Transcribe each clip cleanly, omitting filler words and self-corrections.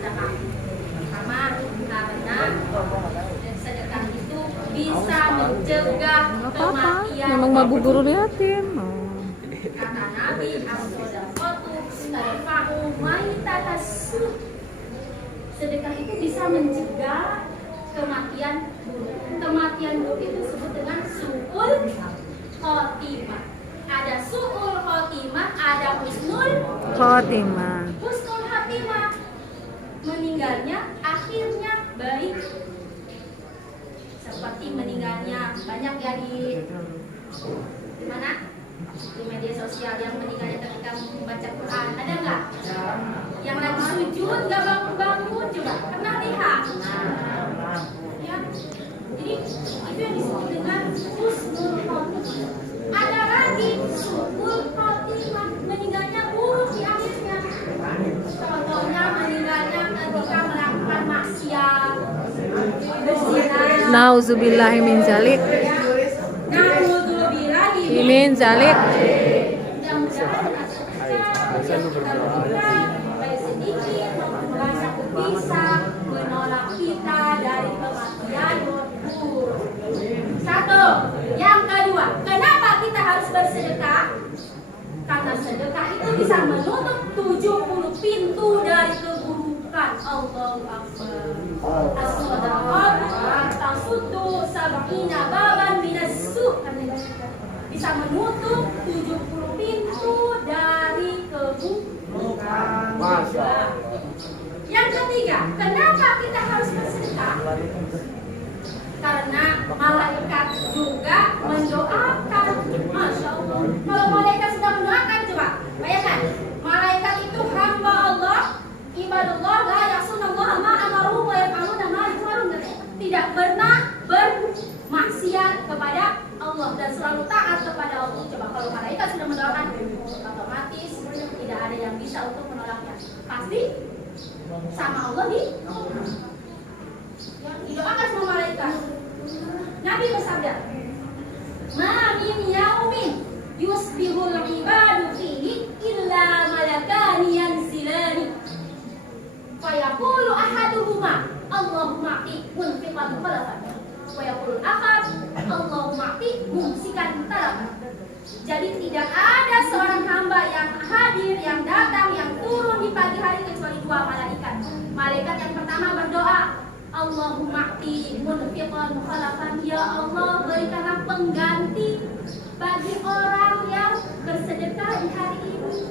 sedekah? Pertama, karena sedekah itu bisa mencegah kematian. Memang babu guru yatim. Kata Nabi, as-shadaqatu tarfa'u maitatas su'. Sedekah itu bisa mencegah kematian buruk. Kematian buruk itu disebut dengan su'ul khotimah. Ada su'ul khotimah, ada husnul Khotimah. husnul khotimah. Meninggalnya akhirnya baik. Seperti meninggalnya banyak ya di mana? Di media sosial yang meninggalnya ketika membaca Quran. Ada nggak? Yang lagi sujud nggak bangun-bangun, coba pernah lihat? Ya. Jadi itu yang disebut dengan husnul khotimah. Ada lagi su'ul khotimah, meninggalnya buruk di akhirnya. Contohnya meninggalnya ketika melakukan maksiat, berzina. Nauzubillahi min zalik. Min zalik. Sedikit merasa bisa menolak kita dari kematian buruk. Satu. Yang kedua, kenapa kita harus bersedekah? Karena sedekah itu bisa menutup 70 pintu dari keburukan. Allahu Akbar. As-shadaqatu tasuddu sab'ina baban minas su'. Bisa menutup 70 pintu dari keburukan. Yang ketiga, kenapa kita harus bersedekah? Karena malaikat juga mendoakan. Masya Allah. Kalau malaikat sudah mendoakan, coba bayangkan, malaikat itu hamba Allah, ibadullah, la ya'sunallaha ma amaruhu wa yaf'aluna ma yu'marun. Tidak pernah bermaksiat kepada Allah dan selalu taat kepada Allah. Coba kalau malaikat sudah mendoakan, otomatis tidak ada yang bisa untuk menolaknya. Pasti sama Allah didoakan sama malaikat. Nabi bersabda, "Ma min yaumin yusbihul ibadu fihi illa malakani yanzilani. Fa yaqulu ahaduhuma, Allahumma a'ti munfiqan khalafan. Wa yaqulu akhar, Allahumma a'ti mumsikan talafan." Jadi tidak ada seorang hamba yang hadir, yang datang, yang turun di pagi hari kecuali dua malaikat. Malaikat yang pertama berdoa, Allahumma a'ti munfiqan khalafan. Ya Allah, berikanlah pengganti bagi orang yang bersedekah di hari ini,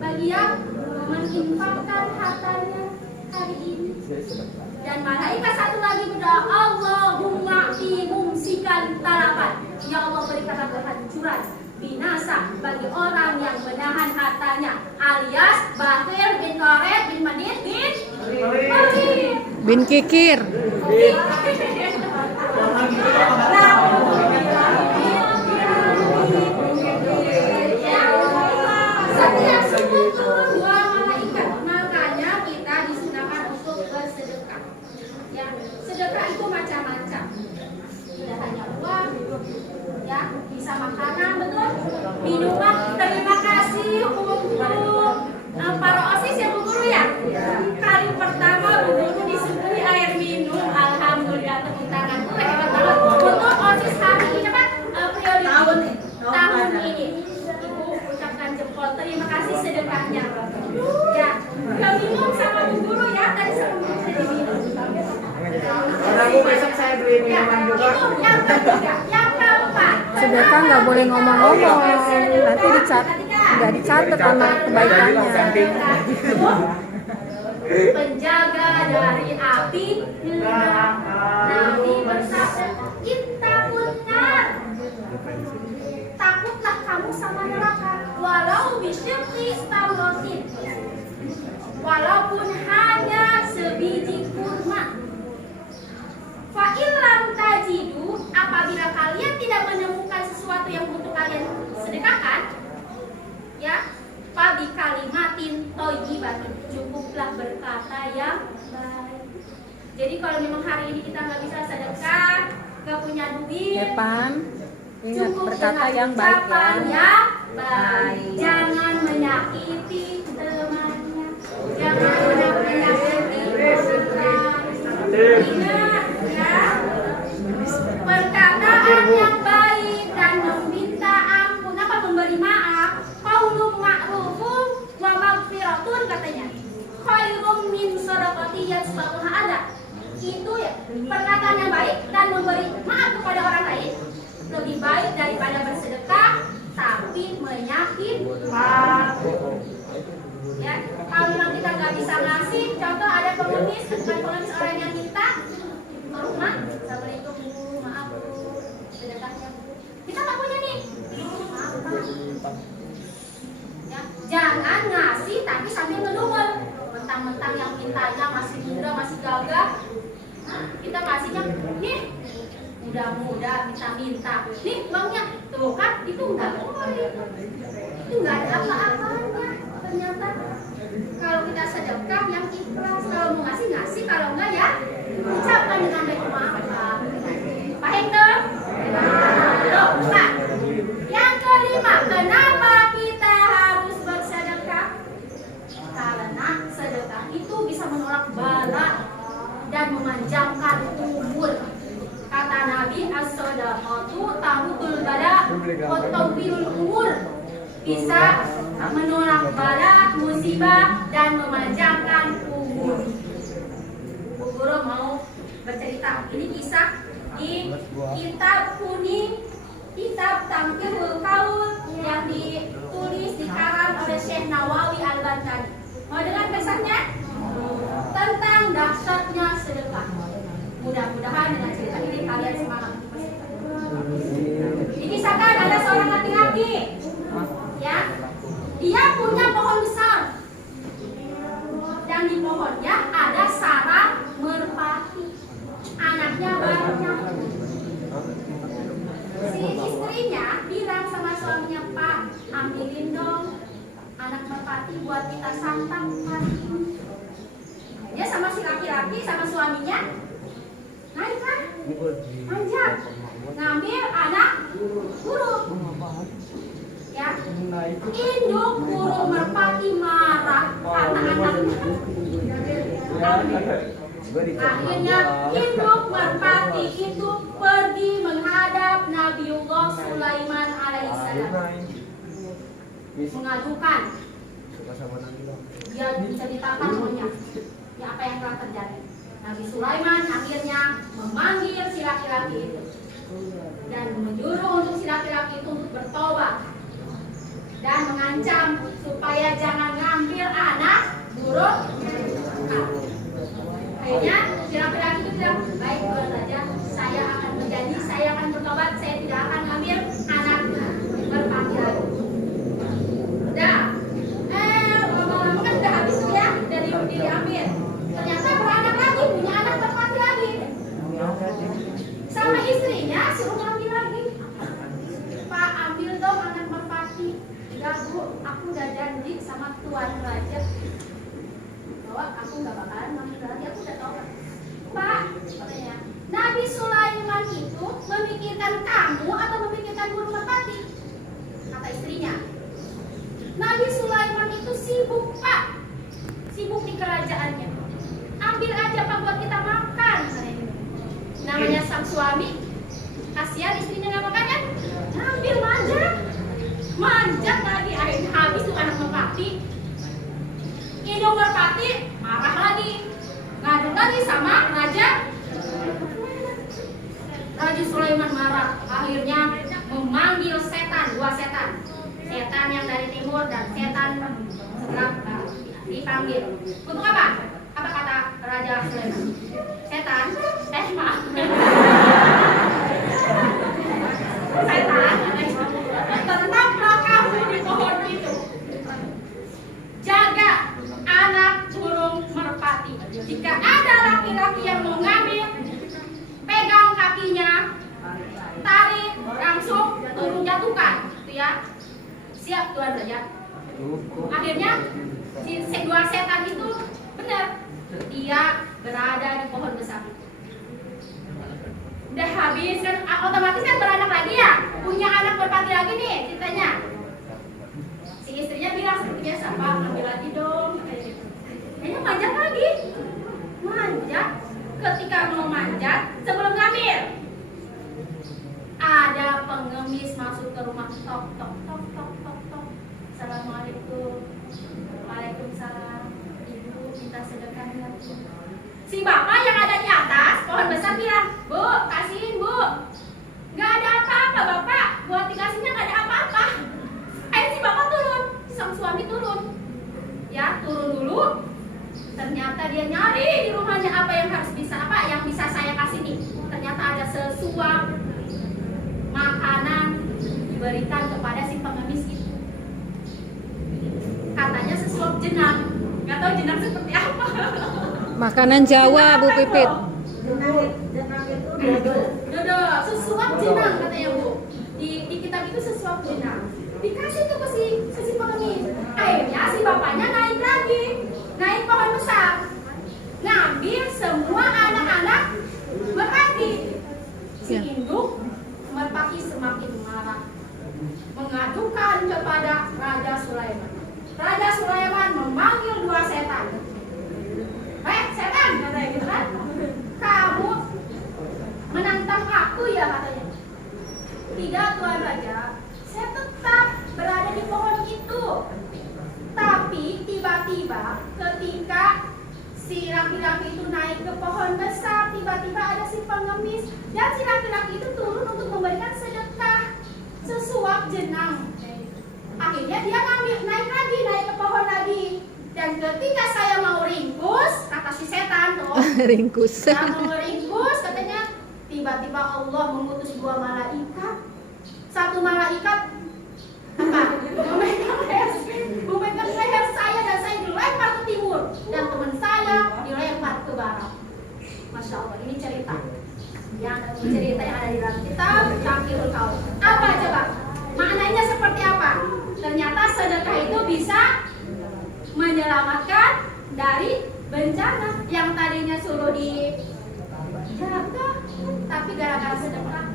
bagi yang menginfakkan hartanya hari ini. Dan malaikat satu lagi berdoa, Allahumma a'ti mumsikan talafan. Ya Allah, berikanlah kehancuran, binasa bagi orang yang menahan hartanya, alias bakhil bin koret bin manit Bin kikir. Setiap subuh turun dua malaikat, makanya kita disunahkan untuk bersedekah. Ya, sedekah itu macam-macam. Tidak hanya uang, ya, bisa makanan, betul, minuman. Terima kasih untuk para OSIS ya Bu Guru ya. Kali pertama Bu Guru disuguhi air minum, alhamdulillah, tepuk tangan. Hebat banget untuk OSIS hari ini kan, periode tahun ini. Ibu ucapkan jempol, terima kasih sedekahnya. Ya, minum sama Bu Guru ya, tadi sebelum saya diminum. Bu, besok saya beli minuman juga. Itu yang ketiga, yang keempat. Sedekah nggak boleh ngomong-ngomong, nanti nggak dicatat anak kebaikannya. Penjaga dari api neraka. Nabi bersabda, "Ittaqun nar." Takutlah kamu sama neraka, walau bisyqi tamratin. Walaupun hanya sebiji kurma. Fa illam tajidu, apabila kalian tidak menemukan sesuatu yang untuk kalian sedekahkan, ya, fa bi kalimatin thayyibatin, cukuplah berkata yang baik. Jadi kalau memang hari ini kita nggak bisa sedekah, nggak punya duit, Depan, ingat cukup berkata dengan yang baik ucapan ya. yang baik. Jangan menyakiti temannya, jangan menyakiti sesuatu hal ada. Itu ya perkataan yang baik dan memberi maaf kepada orang lain lebih baik daripada bersedekah tapi menyakitkan. Ya, kalau memang kita nggak bisa ngasih, contoh ada pengemis, bukan pengemis orang yang minta ke rumah, assalamualaikum bu, maaf bu, sedekahnya bu, kita nggak punya nih, maaf pak. Ya, jangan ngasih tapi sambil ngedumel, mentang-mentang yang mintanya masih muda, masih gagah, kita kasihnya, nih muda-muda minta-minta, nih uangnya, tuh kan itu nggak boleh, itu nggak ada apa-apanya. Ternyata kalau kita sedekah yang ikhlas, kalau mau ngasih, kalau enggak ya ucapkan dengan baik maaf. Paham dong? Nah, yang kelima, kenapa kita harus bersedekah? Karena sedekah itu bisa menolak bala dan memanjangkan umur. Kata Nabi, as-shadaqatu tahudul bala wa tawfirul umur. Bisa menolak bala, musibah, dan memanjangkan umur. Bu Guru mau bercerita. Ini kisah di kitab kuning, kitab Tamkirul Qaul yang ditulis dikarang oleh Syekh Nawawi Al-Bantani. Mau dengar kisahnya? Tentang dahsyatnya sedekah. Mudah-mudahan dengan cerita ini kalian semangat. Dikisahkan ada seorang laki-laki. Ya, dia punya pohon besar dan di pohonnya ada sarang merpati, anaknya banyak. Si istrinya bilang sama suaminya, Pak, ambilin dong anak merpati buat kita santap hari ini. Dia sama si laki-laki sama suaminya naiklah, manjat, ngambil anak burung. Ya, induk burung merpati marah karena anaknya. Akhirnya induk merpati itu pergi menghadap Nabiullah Sulaiman alaihissalam, mengadukan. Dia menceritakan semuanya, ya apa yang telah terjadi. Nabi Sulaiman akhirnya memanggil si laki-laki itu dan menyuruh untuk si laki-laki itu untuk bertobat dan mengancam supaya jangan ngambil anak burung. Akhirnya si laki-laki itu bilang, baik Tuhan Raja, saya akan berjanji, saya akan bertobat, saya tidak akan ngambil anak merpati lagi. Udah, lama-lama kan udah habis tuh ya, dari diambil. Ternyata beranak lagi, punya anak merpati lagi. Sama istrinya suruh ngambil lagi. Pak, ambil dong anak merpati. Enggak bu, aku udah janji sama Tuan Raja bahwa aku nggak bakalan ngambil lagi, aku udah tahu. Pak, katanya, Nabi Sulaiman itu memikirkan kamu atau memikirkan burung merpati? Kata istrinya, Nabi Sulaiman itu sibuk Pak, sibuk di kerajaannya. Ambil aja Pak buat kita makan. Namanya sang suami, kasihan istrinya nggak makan kan? Ambil manjat lagi, akhirnya habis tuh anak merpati. Induk merpati marah lagi, ngadu lagi sama Raja Sulaiman marah. Akhirnya memanggil setan, dua setan, setan yang dari timur dan setan sebelah dipanggil. Untuk apa? Apa kata Raja Sulaiman? Setan, maaf. Setan, tetaplah kamu di pohon itu. Jaga anak burung merpati. Jika ada laki-laki yang mau ngambil, pegang kakinya, tarik, langsung turun jatuhkan. Itu ya. Siap Tuan Raja. Akhirnya si dua setan itu benar. Dia berada di pohon besar. Udah habis kan, otomatis kan beranak lagi ya, punya anak merpati lagi nih ceritanya. Si istrinya bilang seperti biasa, Pak ambil lagi dong. Kayaknya manjat lagi, manjat. Ketika mau manjat, sebelum ngambil, ada pengemis masuk ke rumah, tok tok tok tok tok tok. Assalamualaikum. Waalaikumsalam. Ibu minta sedekahnya. Si bapak yang ada di atas pohon besar bilang, "Bu, kasihin Bu." "Nggak ada apa-apa Bapak, buat dikasihnya nggak ada apa-apa." Si bapak turun, sang suami turun. Ya, turun dulu. Ternyata dia nyari di rumahnya apa yang bisa saya kasih nih. Ternyata ada sesuap makanan diberikan kepada si pengemis itu. Katanya sesuap jenang. Nggak tahu jenang seperti apa. Makanan Jawa, Bu Pipit. Dodo, sesuap jenang katanya Bu. Di kitab itu sesuap jenang. Dikasih tuh ke si pengemis. Akhirnya si bapaknya naik lagi, naik pohon besar, ngambil semua anak-anak merpati. Si induk merpati semakin marah, mengadukan kepada Raja Sulaiman. Raja Sulaiman memanggil dua setan. Setan, katanya gitu kan? "Kamu menantang aku ya?" katanya. "Tidak Tuan Raja, saya tetap berada di pohon itu. Tapi tiba-tiba ketika si laki-laki itu naik ke pohon besar, tiba-tiba ada si pengemis dan si laki-laki itu turun untuk memberikan sedekah sesuap jenang. Akhirnya dia naik ke pohon lagi. Dan ketika saya mau ringkus," kata si setan tuh, Ringkus. "saya mau ringkus," katanya, tiba-tiba Allah mengutus dua malaikat. Satu malaikat memegang leher saya dan saya dilempar ke timur, dan teman saya dilempar ke barat. Masya Allah, ini cerita yang ada di dalam kitab Tafsirul Kaum. Apa coba? Maknanya seperti apa? Ternyata sedekah itu bisa menyelamatkan dari bencana yang tadinya suruh dijaga, tapi gara-gara sedekah.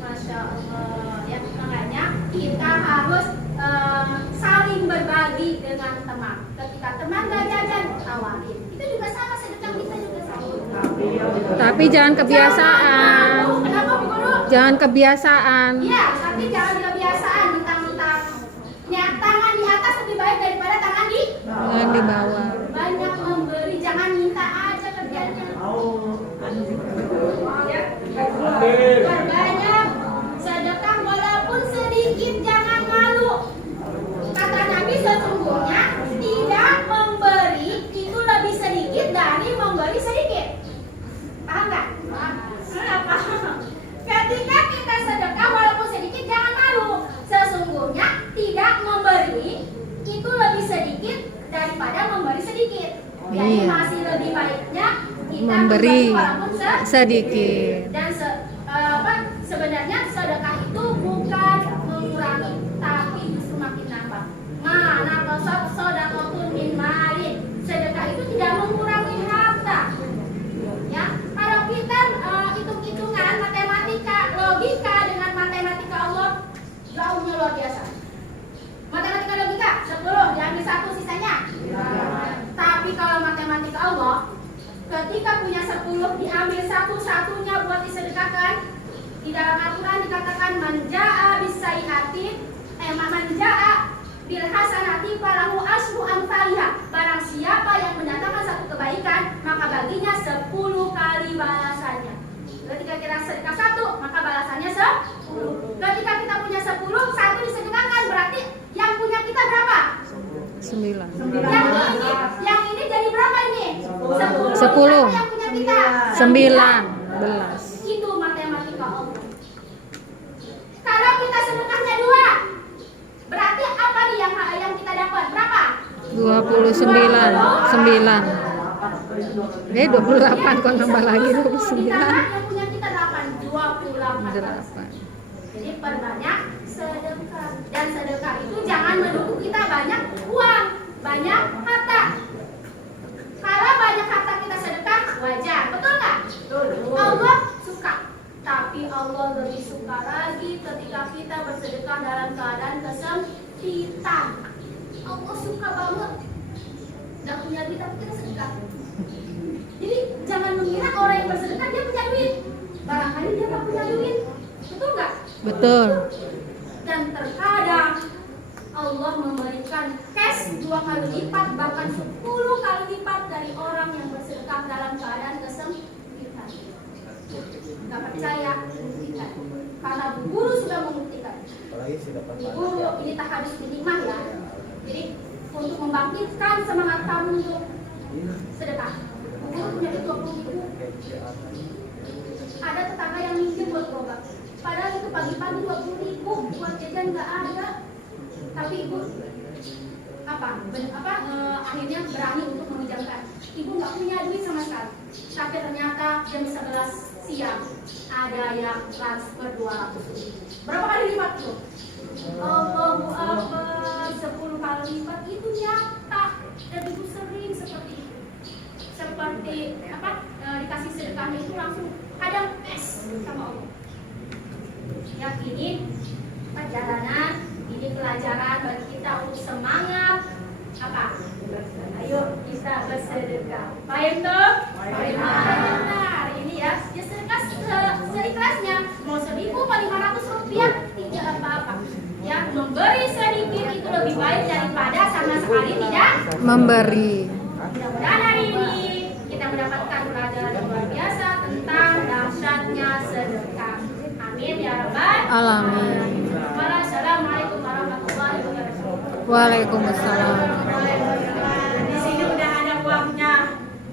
Masya Allah, ya, makanya kita harus saling berbagi dengan teman. Ketika teman gak jajan, tawarin. Itu juga sama, sedekah kita juga sama. Tapi jangan kebiasaan. Kenapa Bu Guru? Jangan kebiasaan. Iya, tapi jangan kebiasaan mentang-mentang. Tangan di atas lebih baik daripada tangan di Jangan di bawah. Banyak memberi, jangan minta aja kerjanya. Ya. Perbanyak sedekah walaupun sedikit, jangan malu. Kata Nabi, sesungguhnya tidak memberi itu lebih sedikit dari memberi sedikit. Paham nggak? Paham. Ketika kita sedekah walaupun sedikit, jangan malu. Sesungguhnya tidak memberi itu lebih sedikit daripada memberi sedikit. Jadi Iya. masih lebih baiknya kita Memberi walaupun sedikit. Dan sebenarnya sedekah itu bukan mengurangi, tapi justru makin nambah. Mana qasad shadaqatun min malin. Sedekah itu tidak mengurangi harta. Ya, kalau kita hitung-hitungan matematika, logika dengan matematika Allah jauhnya luar biasa. Matematika logika 10 diambil 1 sisanya. Tapi kalau matematika Allah, ketika punya 10 diambil satu-satunya buat disedekahkan. Di dalam Al-Quran dikatakan manja'a bisayyi'ati manja'a bil hasanati falahu asyru amsalha. Barang siapa yang mendatangkan satu kebaikan, maka baginya 10 kali balasannya. Ketika kita sedekah 1, maka balasannya 10. Ketika kita punya 10, 1 disedekahkan, berarti yang punya kita berapa? 9. Yang ini jadi berapa ini? 10. 10. Yang punya kita 19. Itu matematika Allah. Kalau kita sedekahnya 2, berarti apa nih yang kita dapat? Berapa? 29. 9. 28 kok nambah lagi 29. Ditambah yang punya kita 8, 28. 8. Jadi perbanyak sedekah. Dan sedekah itu jangan menunggu kita banyak uang, banyak harta. Kalau banyak harta kita sedekah, wajar, betul nggak? Allah suka. Tapi Allah lebih suka lagi ketika kita bersedekah dalam keadaan kesempitan. Allah suka banget. Nggak punya duit tapi kita sedekah. Jadi jangan mengira orang yang bersedekah dia punya duit. Barangkali dia nggak punya duit. Betul nggak? Betul. Dan terkadang Allah memberikan cash 2 kali lipat, bahkan 10 kali lipat dari orang yang bersedekah dalam Apalagi sudah Ibu ini tahadus binikmah ya. Jadi untuk membangkitkan semangat kamu untuk sedekah. Ibu punya 20.000. Ada tetangga yang minjem buat berobat. Padahal itu pagi-pagi 20.000 buat jajan nggak ada. Tapi ibu akhirnya berani untuk meminjamkan. Ibu nggak punya duit sama sekali. Tapi ternyata jam 11 siang ada yang transfer 200.000. Berapa kali lipat tuh? Allahu Akbar, 10 kali lipat. Itu nyata dan ibu sering seperti itu. Dikasih sedekahnya itu langsung kadang sama Allah. Ya, ini perjalanan, ini pelajaran bagi kita untuk semangat ayo kita bersedekah. Baik tuh? Baik. Hari ini ya sedekah seikhlasnya. Mau 1.500 rupiah tidak apa-apa. Ya, memberi sedikit itu lebih baik daripada sama sekali tidak memberi. Mudah-mudahan hari ini kita mendapatkan pelajaran yang luar biasa tentang dahsyatnya sedekah. Amin ya rabbal Alamin. Assalamualaikum warahmatullahi wabarakatuh. Waalaikumsalam. Di sini udah ada uangnya.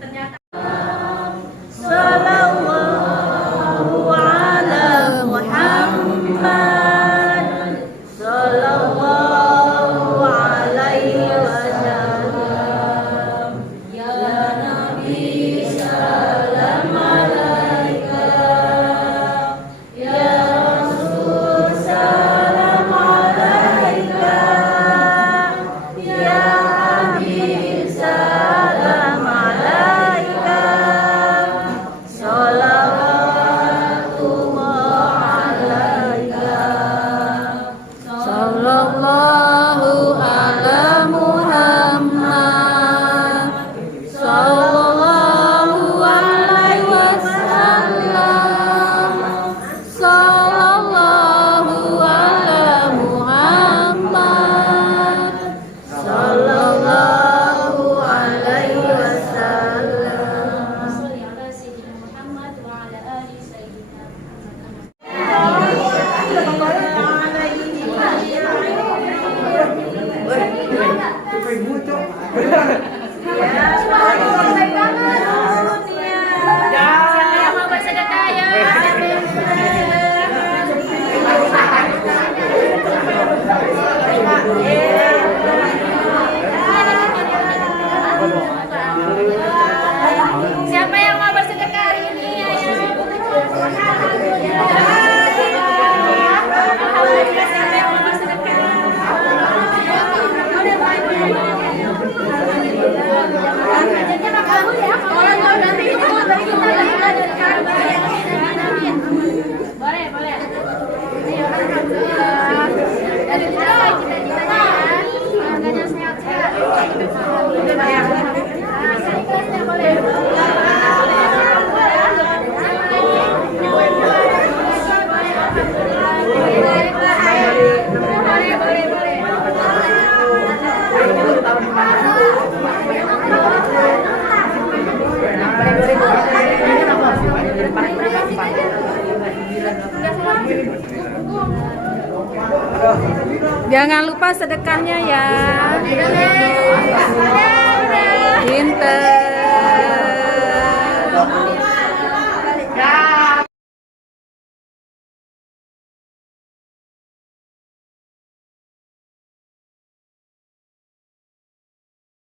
Ternyata Sallallahu ala Muhammad Sallallahu alaihi wasallam. Ya Nabi salam alaika, Ya Rasul salam alaika, Ya Habib salam alaika, Salawatullah alaika, Sallallahu ala Muhammad Sallallahu alaihi wasallam. Sallallahu ala Muhammad Sallallahu alaihi wasallam. sholli ala sayyidina Muhammad wa ala ali sayyidina Muhammad. Siapa yang mau bersedekah ya? Siapa yang mau bersedekah hari ini? Ayo. Alhamdulillah, siapa yang mau bersedekah? Jajannya nggak kabur ya? Kalau nanti itu dari kita lanjutkan. Boleh, boleh. Ayo, alhamdulillah. Dari kita cita-citanya ya, keluarganya sehat-sehat. Seikhlasnya boleh. Jangan lupa sedekahnya ya.